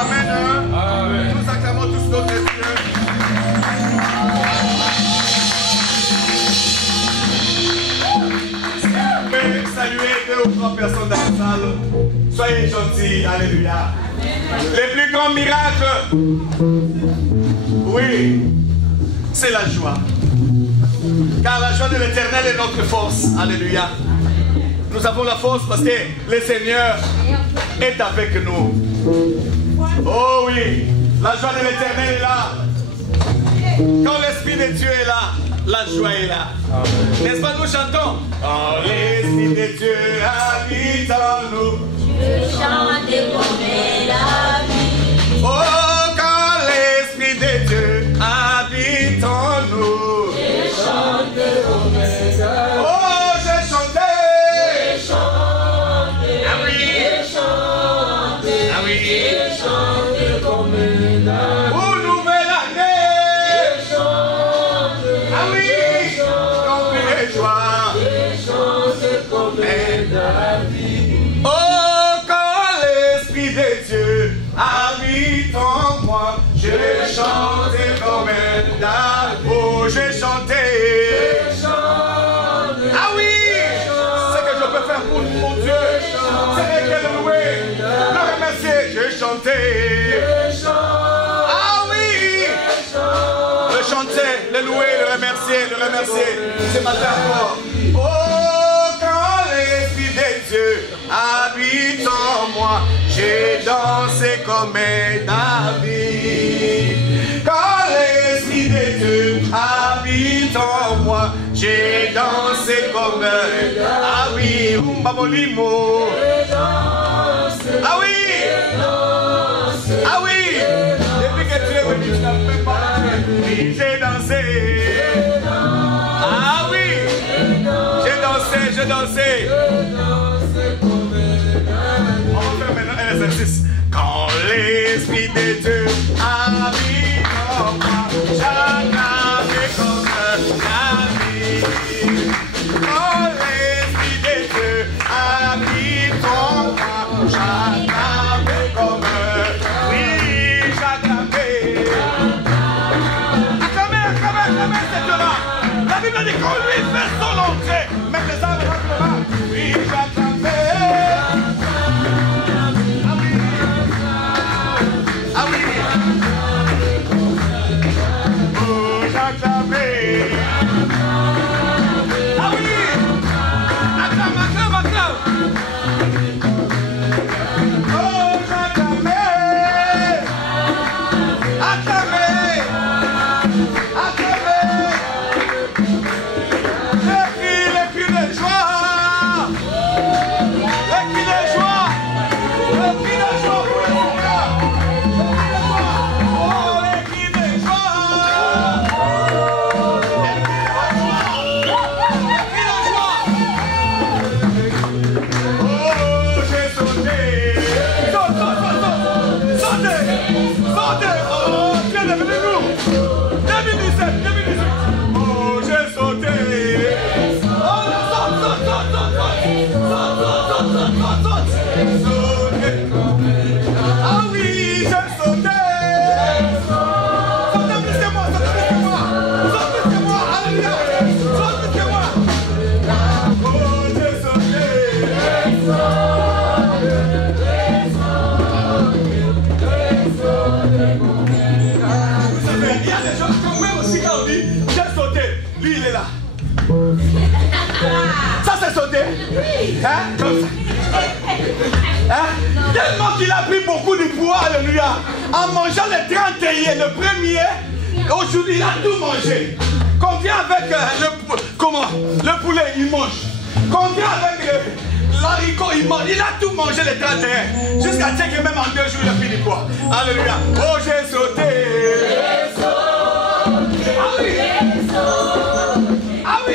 Amen. Amen. Nous acclamons tous notre Dieu. Saluer 2 ou 3 personnes dans la salle. Soyez gentils. Alléluia. Les plus grands miracles, oui, c'est la joie. Car la joie de l'Éternel est notre force. Alléluia. Nous avons la force parce que le Seigneur est avec nous. Oh oui, la joie de l'Éternel est là. Quand l'Esprit de Dieu est là, la joie est là. N'est-ce pas, nous chantons? Quand l'Esprit de Dieu habite en nous, je chante comme la vie. Oh, quand l'Esprit de Dieu habite en nous, je chante comme la vie. Oh, j'ai chanté. Je chante. Ah oui. Je chante. Ah oui. Je chante comme la vie. Pour nouvelle année. Je chante. Ah oui. Rempli de joie. Je chante comme la vie. Oh, quand l'Esprit de Dieu habite en moi, je chante comme un David. Oh, j'ai chanté. Ah oui, ce que je peux faire pour mon Dieu, c'est de le louer, le remercier. J'ai chanté. Ah oui, le chanter, le louer, le remercier ce matin encore. Oh, quand l'Esprit de Dieu habite en moi, j'ai dansé comme un David. Quand l'Esprit de Dieu habite en moi, j'ai dansé comme un... Ah oui, Umbabolimo. Ah oui. Ah oui. Depuis que tu es venu, tu n'as même pas oui, j'ai dansé. Ah oui. J'ai dansé, j'ai dansé. On va faire maintenant un exercice. Quand l'Esprit de Dieu habite en moi, j'acclame comme la vie. Quand l'Esprit de Dieu habite en moi, j'acclame comme oui, j'acclame. Acclamez cette là. La Bible dit qu'on lui fait son entrée. Même les âmes rappellent. Oui, j'acclame. Ah oui. Oh, j'acclame. Ah oui. Acclame, acclame, acclame. Oh, j'acclame. Acclame. Les cris de joie. Les cris de joie. Les cris de joie pour le Seigneur. Oh, les cris de joie. Les cris de joie. Oh, j'ai sauté. Saute, saute, saute, saute. Sautez. Sautez. Oh, Dieu est venu nous. 2017, 2018. Oh, j'ai sauté. Oh, saute, saute, saute, saute, saute. Sauté. Ah oui, j'ai sauté. Sautez plus que moi, sautez plus que moi. Saute plus que moi, alléluia. Saute plus que moi. Oh, j'ai sauté. Vous savez, il y a des gens comme moi aussi quand on dit j'ai sauté. Lui, il est là. Ça, c'est sauté. Hein? Comme ça. Hein? Tellement qu'il a pris beaucoup de poids, alléluia. En mangeant les 31, le premier, aujourd'hui, il a tout mangé. Quand on vient avec le poulet, il mange. Quand on vient avec l'haricot, il mange. Il a tout mangé les 31. Jusqu'à ce que même en 2 jours, il a pris du poids. Alléluia. Oh, j'ai sauté. Ah oui. Ah oui.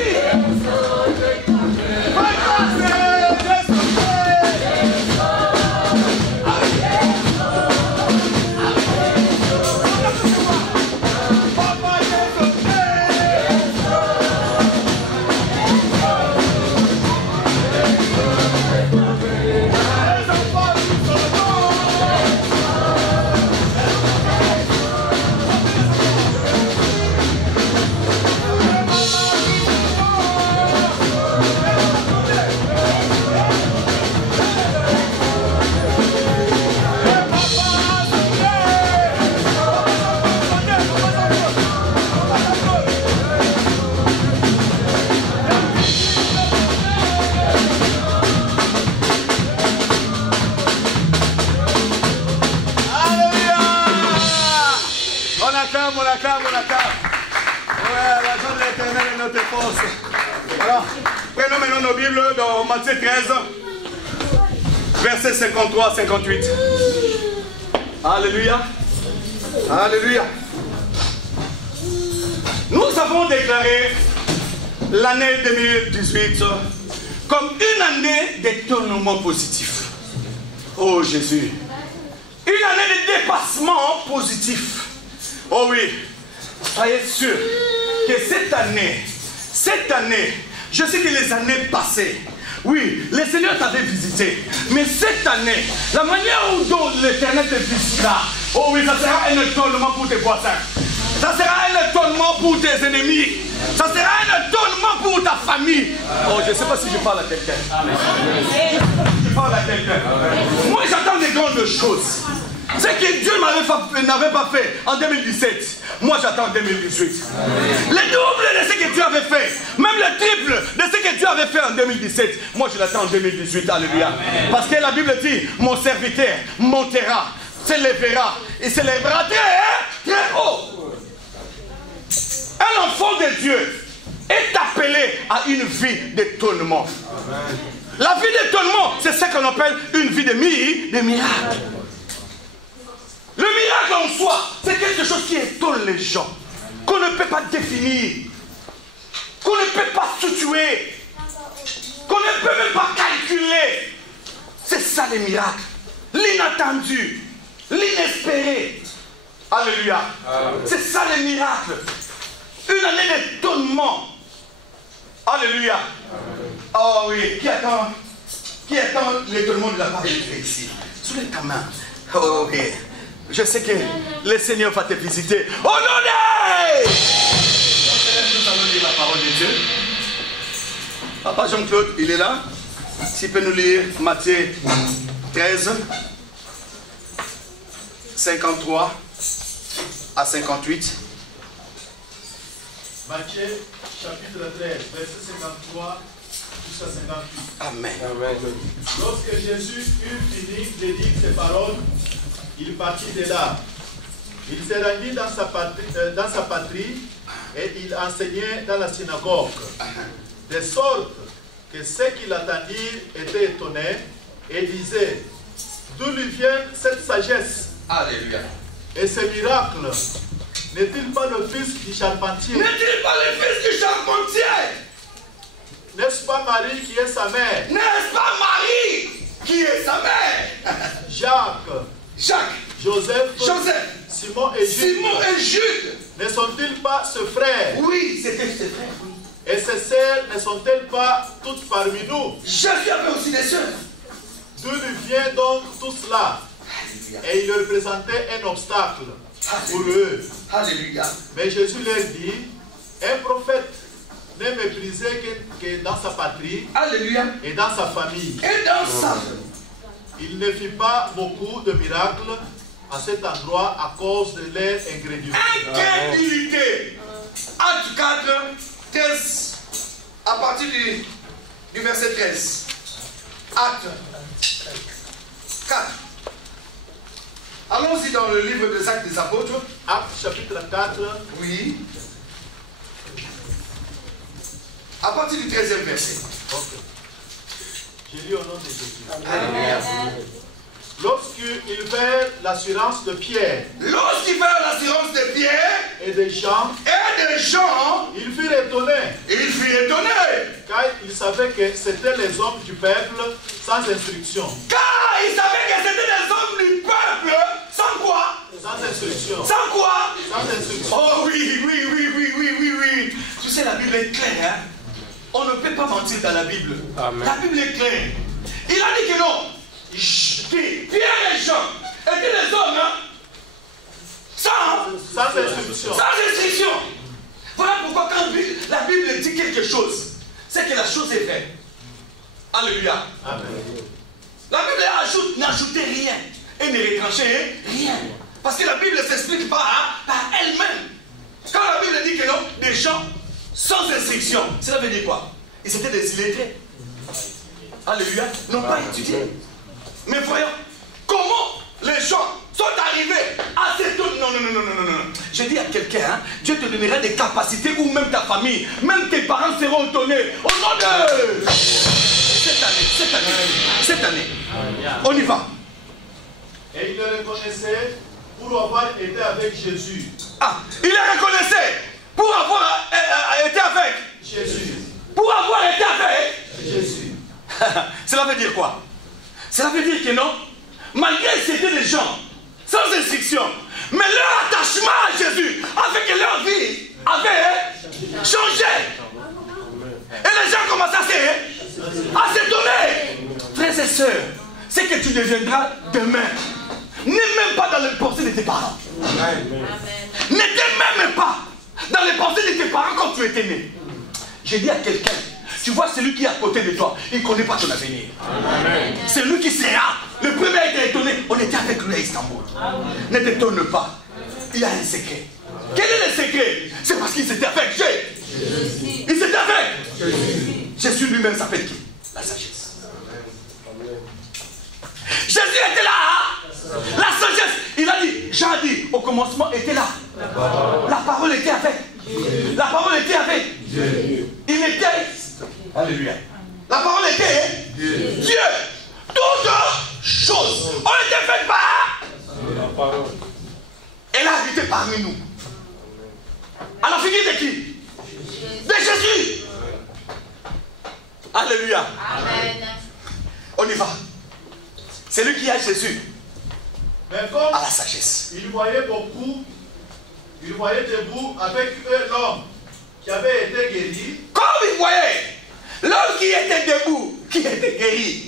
acclame, on acclame, on acclame. Ouais, la joie de l'éternel est notre force. Voilà. Prenons maintenant nos Bibles dans Matthieu 13, versets 53 à 58. Alléluia. Alléluia. Nous avons déclaré l'année 2018 comme une année d'étonnement positif. Oh Jésus. Une année de dépassement positif. Oh oui. Soyez sûrs que cette année, je sais que les années passées, oui, le Seigneur t'avait visité. Mais cette année, la manière dont l'Éternel te visitera, oh oui, ça sera un étonnement pour tes voisins. Ça sera un étonnement pour tes ennemis. Ça sera un étonnement pour ta famille. Oh, je ne sais pas si je parle à quelqu'un. Je parle à quelqu'un. Moi, j'attends des grandes choses. Ce que Dieu n'avait pas fait en 2017, moi j'attends en 2018. Le double de ce que Dieu avait fait, même le triple de ce que Dieu avait fait en 2017, moi je l'attends en 2018. Alléluia. Parce que la Bible dit, mon serviteur montera, s'élèvera et s'élèvera très haut. Un enfant de Dieu est appelé à une vie d'étonnement. La vie d'étonnement, c'est ce qu'on appelle une vie de miracle. Le miracle en soi, c'est quelque chose qui étonne les gens, qu'on ne peut pas définir, qu'on ne peut pas situer, qu'on ne peut même pas calculer. C'est ça les miracles. L'inattendu, l'inespéré. Alléluia. C'est ça les miracles. Une année d'étonnement. Alléluia. Oh oui, qui attend l'étonnement de la part de Dieu ici? Soulève ta main. Oh oui. Je sais que le Seigneur va te visiter. Oh non! Nous allons lire la parole de Dieu. Papa Jean-Claude, il est là. S'il peut nous lire Matthieu 13, 53 à 58. Matthieu chapitre 13, verset 53 jusqu'à 58. Amen. Lorsque Jésus eut fini de dire ces paroles, il partit de là. Il se rendit dans sa patrie et il enseignait dans la synagogue. De sorte que ceux qui l'attendirent étaient étonnés et disaient, d'où lui vient cette sagesse? Alléluia. Et ce miracle, n'est-il pas le fils du charpentier? N'est-il pas le fils du charpentier? N'est-ce pas Marie qui est sa mère? N'est-ce pas Marie qui est sa mère? Jacques, Joseph, Simon et Jude. Ne sont-ils pas ses frères? Oui, c'était ses frères, oui. Et ses sœurs ne sont-elles pas toutes parmi nous? Jésus avait aussi des sœurs. D'où lui vient donc tout cela? Alléluia. Et il leur présentait un obstacle pour eux. Alléluia. Mais Jésus leur dit, un prophète n'est méprisé que dans sa patrie. Alléluia. Et dans sa famille. Et dans sa famille. Il ne fit pas beaucoup de miracles à cet endroit à cause de leur incrédulité. Acte 4, 13, à partir du verset 13. Acte 4. Allons-y dans le livre des Actes des Apôtres. Acte chapitre 4. Oui. À partir du 13e verset. Okay. Je lis au nom de Jésus. Alléluia. Lorsqu'ils virent l'assurance de Pierre. Lorsqu'ils virent l'assurance de Pierre. Et des gens. Ils furent étonnés. Car ils savaient que c'était les hommes du peuple sans instruction. Sans quoi? Sans instruction. Sans quoi? Sans instruction. Oh oui. Tu sais, la Bible est claire, hein? On ne peut pas mentir dans la Bible. Amen. La Bible est claire. Il a dit que non. Pierre et Jean étaient des hommes, hein? Sans instruction. Sans instruction. Voilà pourquoi quand la Bible dit quelque chose, c'est que la chose est vraie. Alléluia. Amen. La Bible n'ajoutait rien et ne retranchait rien. Parce que la Bible ne s'explique pas par elle-même. Quand la Bible dit que non, des gens sans instruction, cela veut dire quoi? Ils étaient des illettrés. Alléluia. N'ont pas étudié. Mais voyons, comment les gens sont arrivés à cette... Non. Je dis à quelqu'un, hein, Dieu te donnera des capacités où même ta famille, même tes parents seront étonnés. Au nom de cette année, on y va. Et il le reconnaissait pour avoir été avec Jésus. Ah, il le reconnaissait pour avoir été avec Jésus. Pour avoir été avec Jésus. Cela veut dire quoi? Cela veut dire que non, malgré que c'était des gens sans instruction, mais leur attachement à Jésus a fait que leur vie avait changé. Et les gens commencent à s'étonner. Frères et sœurs, c'est que tu deviendras demain. N'es même pas dans les pensées de tes parents. N'étais même pas dans les pensées de tes parents quand tu étais né. J'ai dit à quelqu'un, tu vois celui qui est à côté de toi, il ne connaît pas ton avenir. C'est lui qui sera. Le premier a été étonné. On était avec lui à Istanbul. Ne t'étonne pas. Il y a un secret. Quel est le secret? C'est parce qu'il s'était avec Jésus. Il s'était avec Jésus lui-même s'appelle qui? La sagesse. Jésus était là. Hein? La sagesse. Il a dit, Jean a dit, au commencement était là. La parole était avec. La parole était avec. Il était. Alléluia. La parole était Dieu. Toutes choses ont été faites par la parole. Elle a habité parmi nous. À la figure de qui? De Jésus. Alléluia. Amen. On y va. C'est lui qui a Jésus. Mais comme à la sagesse. Il voyait beaucoup. Il voyait debout avec eux l'homme qui avait été guéri. Comme il voyait l'homme qui était debout, qui était guéri.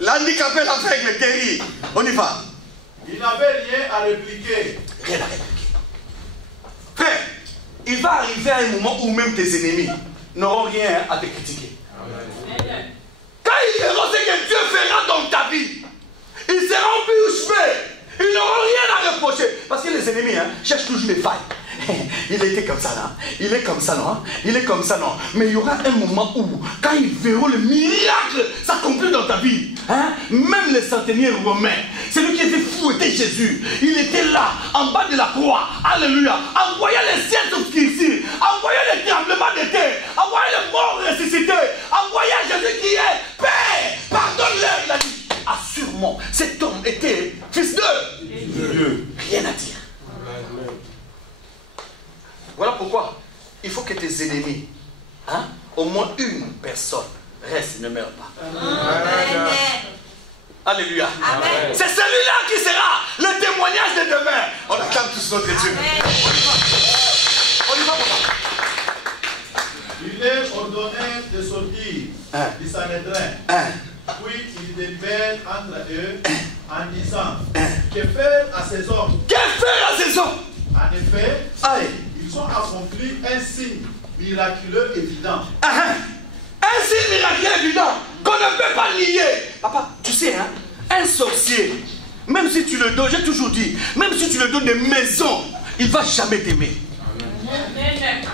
L'handicapé, l'aveugle guéri. On y va. Il n'avait rien à répliquer. Rien à répliquer. Frère, il va arriver à un moment où même tes ennemis n'auront rien à te critiquer. Amen. Quand ils verront ce que Dieu fera dans ta vie, ils seront bouche bée. Ils n'auront rien à reprocher. Parce que les ennemis cherchent toujours des failles. Il était comme ça là. Il est comme ça non. Il est comme ça non. Mais il y aura un moment où, quand ils verront le miracle s'accomplir dans ta vie, même les centenaires romains, celui qui était fouetté Jésus, il était là, en bas de la croix. Alléluia. En voyant les ciels s'obscurcir, en voyant les tremblements de terre, en voyant les morts ressuscités, en voyant Jésus qui est Père, pardonne-leur. Il a dit, assurément, cet homme était fils de Dieu. Rien à dire. Voilà pourquoi il faut que tes ennemis, au moins une personne, reste et ne meurt pas. Amen. Alléluia. C'est celui-là qui sera le témoignage de demain. On acclame tous notre Dieu. On y va pour ça. Il est ordonné de sortir du Sanhédrin. Puis il démêle entre eux en disant, que faire à ces hommes? Que faire à ces hommes? En effet, ils ont accompli un signe miraculeux évident. Un signe miraculeux évident qu'on ne peut pas nier. Papa, tu sais, un sorcier, même si tu le donnes, j'ai toujours dit, même si tu le donnes des maisons, il ne va jamais t'aimer.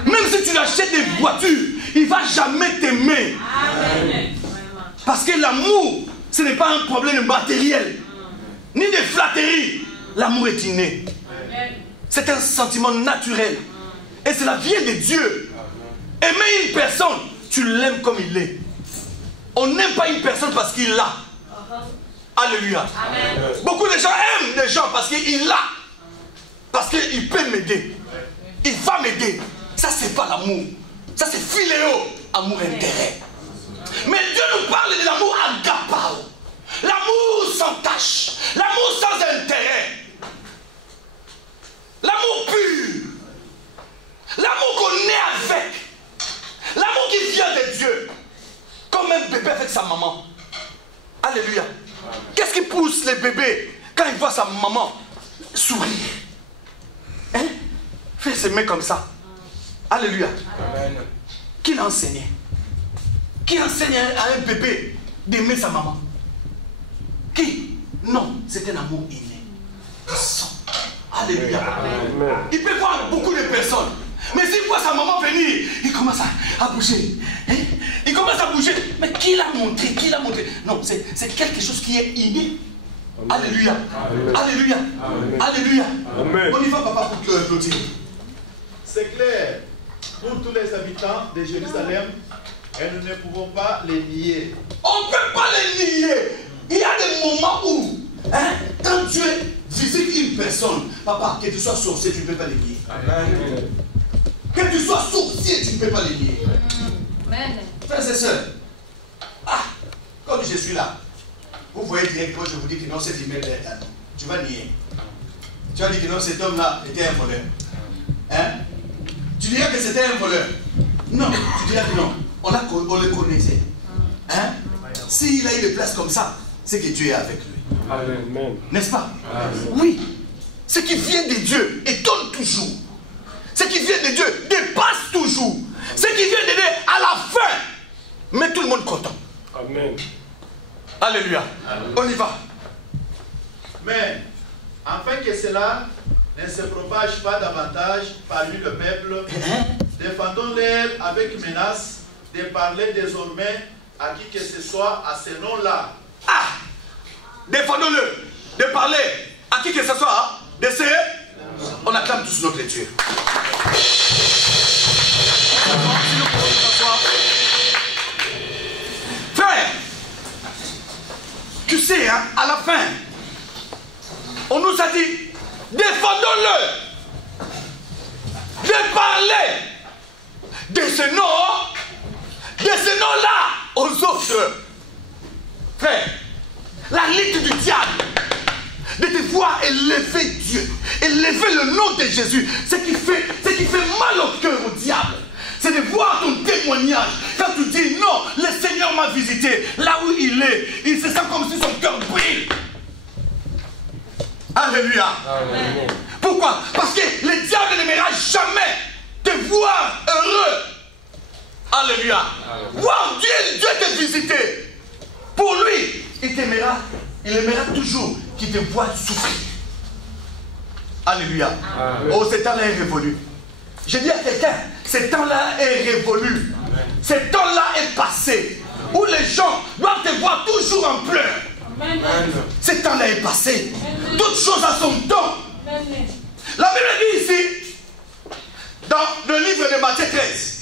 Même si tu lui achètes des voitures, il ne va jamais t'aimer. Parce que l'amour, ce n'est pas un problème matériel, ni de flatterie. L'amour est inné. C'est un sentiment naturel. Et cela vient de Dieu. Aimer une personne, tu l'aimes comme il est. On n'aime pas une personne parce qu'il l'a. Alléluia. Amen. Beaucoup de gens aiment des gens parce qu'il l'a. Parce qu'il peut m'aider. Il va m'aider. Ça, c'est pas l'amour. Ça, c'est philéo. Amour intérêt. Mais Dieu nous parle de l'amour agapao. L'amour sans tâche. L'amour sans intérêt. L'amour pur. L'amour qu'on est avec. L'amour qui vient de Dieu. Comme un bébé avec sa maman. Alléluia. Qu'est-ce qui pousse les bébés quand ils voient sa maman sourire? Faire ses mains comme ça. Alléluia. Amen. Qui l'a enseigné? Qui enseigne à un bébé d'aimer sa maman? Qui? Non, c'est un amour inné. Du sang. Alléluia. Amen. Il peut voir beaucoup de personnes. Mais s'il voit sa maman venir, il commence à bouger. Il commence à bouger. Mais qui l'a montré? Qui l'a montré? Non, c'est quelque chose qui est inné. Alléluia. Alléluia. Alléluia. On y va, papa, pour clôturer. C'est clair. Pour tous les habitants de Jérusalem, et nous ne pouvons pas les nier. On ne peut pas les nier. Il y a des moments où, quand Dieu visite une personne, papa, que tu sois sorcier, tu ne peux pas les nier. Amen. Que tu sois sorcier, tu ne peux pas les nier. Amen. Frères et sœurs, comme je suis là, vous voyez directement, je vous dis que non, cet email est à nous. Tu vas nier. Tu vas dire que non, cet homme-là était un voleur. Tu diras que c'était un voleur. Non, tu diras que non. On le connaissait. S'il a eu des places comme ça, c'est que Dieu est avec lui. Amen. N'est-ce pas? Amen. Oui. Ce qui vient de Dieu étonne toujours. Ce qui vient de Dieu dépasse toujours. Ce qui vient de Dieu à la fin met tout le monde content. Amen. Alléluia. Amen. On y va. Mais, afin que cela ne se propage pas davantage parmi le peuple, défendons-les avec menace de parler désormais à qui que ce soit à ce nom-là. Défendons-le de parler à qui que ce soit de ce... On acclame tous notre Dieu. Frère, tu sais, à la fin, on nous a dit, défendons-le de parler de ce nom-là aux autres. Frère, la lutte du diable de devoir élever Dieu, élever le nom de Jésus, ce qui fait mal au cœur au diable, c'est de voir ton témoignage. Quand tu dis non, le Seigneur m'a visité, là où il est, il se sent comme si son cœur brille. Alléluia. Amen. Pourquoi? Parce que le diable n'aimera jamais te voir heureux. Alléluia. Amen. Voir Dieu te visiter. Pour lui, il t'aimera. Il aimera toujours qu'il te voit souffrir. Alléluia. Amen. Oh, ce temps-là est révolu. Je dis à quelqu'un, ce temps-là est révolu. Amen. Ce temps-là est passé. Où les gens doivent te voir toujours en pleurs. Amen. Ce temps-là est passé. Amen. Toutes choses à son temps. Amen. La Bible dit ici, dans le livre de Matthieu 13,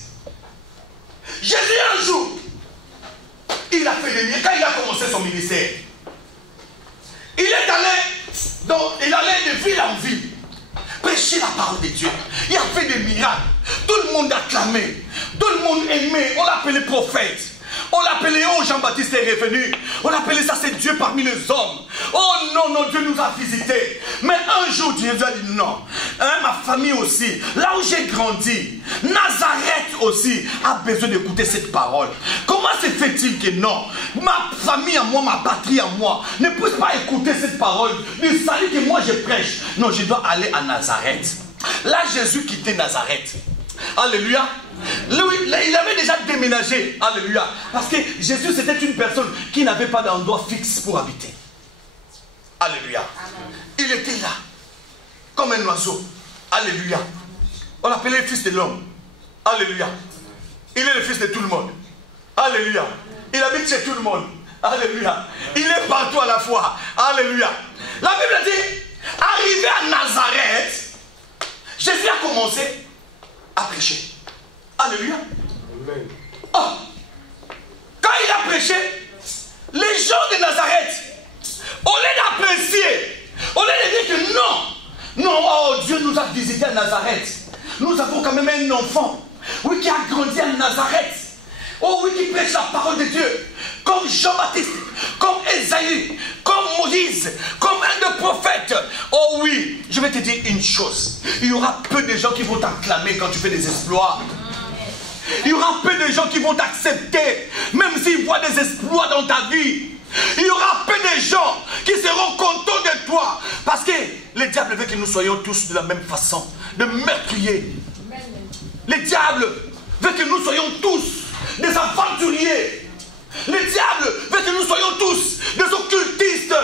Jésus un jour, il a fait des miracles. Quand il a commencé son ministère, il allait de ville en ville prêcher la parole de Dieu. Il a fait des miracles. Tout le monde acclamait. Tout le monde aimait. On l'appelait prophète. On l'appelait, oh, Jean-Baptiste est revenu. On l'appelait, ça c'est Dieu parmi les hommes. Oh non, non, Dieu nous a visités. Mais un jour, Dieu nous a dit non. Ma famille aussi, là où j'ai grandi, Nazareth aussi a besoin d'écouter cette parole. Comment se fait-il que non, ma famille à moi, ma patrie à moi, ne puisse pas écouter cette parole du salut que moi je prêche? Non, je dois aller à Nazareth. Là, Jésus quittait Nazareth. Alléluia. Lui, il avait déjà déménagé. Alléluia. Parce que Jésus, c'était une personne qui n'avait pas d'endroit fixe pour habiter. Alléluia. Amen. Il était là, comme un oiseau. Alléluia. On l'appelait le fils de l'homme. Alléluia. Il est le fils de tout le monde. Alléluia. Il habite chez tout le monde. Alléluia. Il est partout à la fois. Alléluia. La Bible dit, arrivé à Nazareth, Jésus a commencé à prêcher. Alléluia. Amen. Oh, quand il a prêché, les gens de Nazareth, au lieu d'apprécier, au lieu de dire que non, non, oh, Dieu nous a visité à Nazareth. Nous avons quand même un enfant, oui, qui a grandi à Nazareth. Oh oui, qui prêche la parole de Dieu, comme Jean-Baptiste, comme Ésaïe, comme Moïse, comme un des prophètes. Oh oui, je vais te dire une chose. Il y aura peu de gens qui vont t'acclamer quand tu fais des exploits. Il y aura peu de gens qui vont t'accepter, même s'ils voient des exploits dans ta vie. Il y aura peu de gens qui seront contents de toi. Parce que le diable veut que nous soyons tous de la même façon, de meurtriers. Le diable veut que nous soyons tous des aventuriers. Le diable veut que nous soyons tous des occultistes.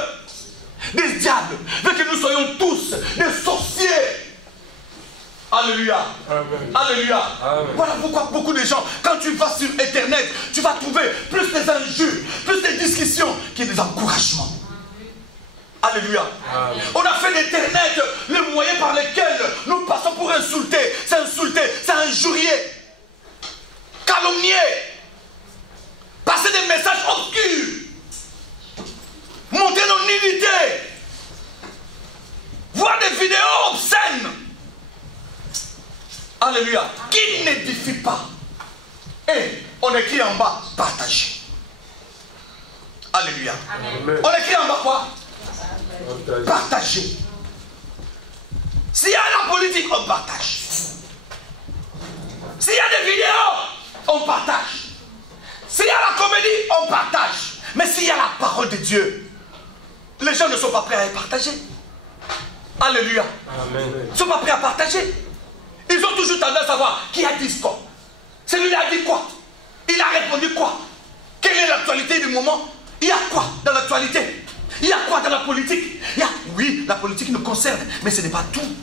Le diable veut que nous soyons tous des sorciers. Alléluia. Amen. Alléluia. Amen. Voilà pourquoi beaucoup de gens, quand tu vas sur Internet, tu vas trouver plus des injures, plus des discussions que des encouragements. Alléluia. On a fait d'Internet le moyen par lequel nous passons pour insulter, c'est injurier, calomnier, passer des messages obscurs, montrer nos nudités, voir des vidéos obscènes. Alléluia. Qui n'édifie pas. Et on écrit en bas, partager. Alléluia. Amen. On écrit en bas quoi? Partager. S'il y a la politique, on partage. S'il y a des vidéos, on partage. S'il y a la comédie, on partage. Mais s'il y a la parole de Dieu, les gens ne sont pas prêts à partager. Alléluia. Amen. Ils ne sont pas prêts à partager. Ils ont toujours tendance à voir qui a dit quoi. Celui-là a dit quoi? Il a répondu quoi? Quelle est l'actualité du moment? Il y a quoi dans l'actualité? Il y a quoi dans la politique? Oui, la politique nous concerne, mais ce n'est pas tout.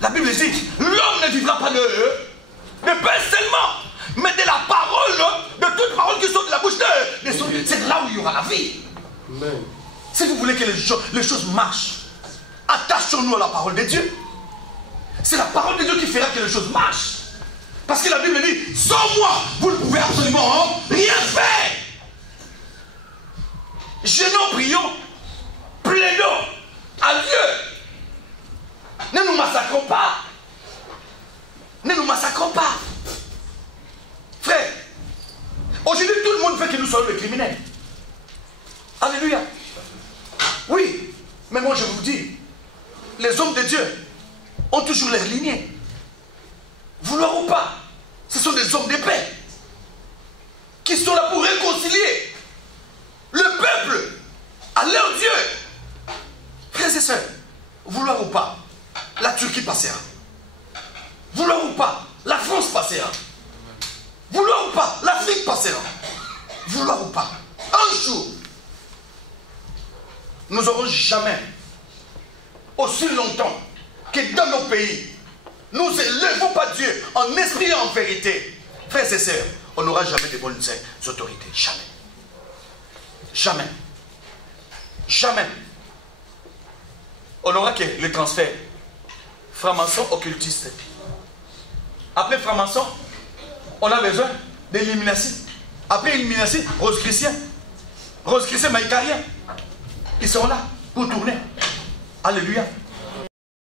La Bible dit, l'homme ne vivra pas de pain seulement, mais de la parole, de toute parole qui sort de la bouche de son. C'est là où il y aura la vie. Amen. Si vous voulez que les choses marchent, attachons-nous à la parole de Dieu. C'est la parole de Dieu qui fera que les choses marchent. Parce que la Bible dit, sans moi, vous ne pouvez absolument rien faire. Jeûnons, prions, plaidons à Dieu. Ne nous massacrons pas. Ne nous massacrons pas. Frère, aujourd'hui tout le monde veut que nous soyons des criminels. Alléluia. Oui, mais moi je vous dis, les hommes de Dieu ont toujours leur lignée. Vouloir ou pas, ce sont des hommes de paix qui sont là pour réconcilier le peuple à leur Dieu. Frères et sœurs, vouloir ou pas, la Turquie passera. Vouloir ou pas, la France passera. Vouloir ou pas, l'Afrique passera. Vouloir ou pas, un jour, nous n'aurons jamais, aussi longtemps que dans nos pays, nous élevons pas Dieu en esprit et en vérité. Frères et sœurs, on n'aura jamais de bonnes autorités. Jamais. Jamais. Jamais. On n'aura que le transfert. Franc-maçon, occultiste. Après franc-maçon, on a besoin d'élimination. Après élimination, rose-chrétien. Rose-chrétien, maïcarien. Ils sont là pour tourner. Alléluia.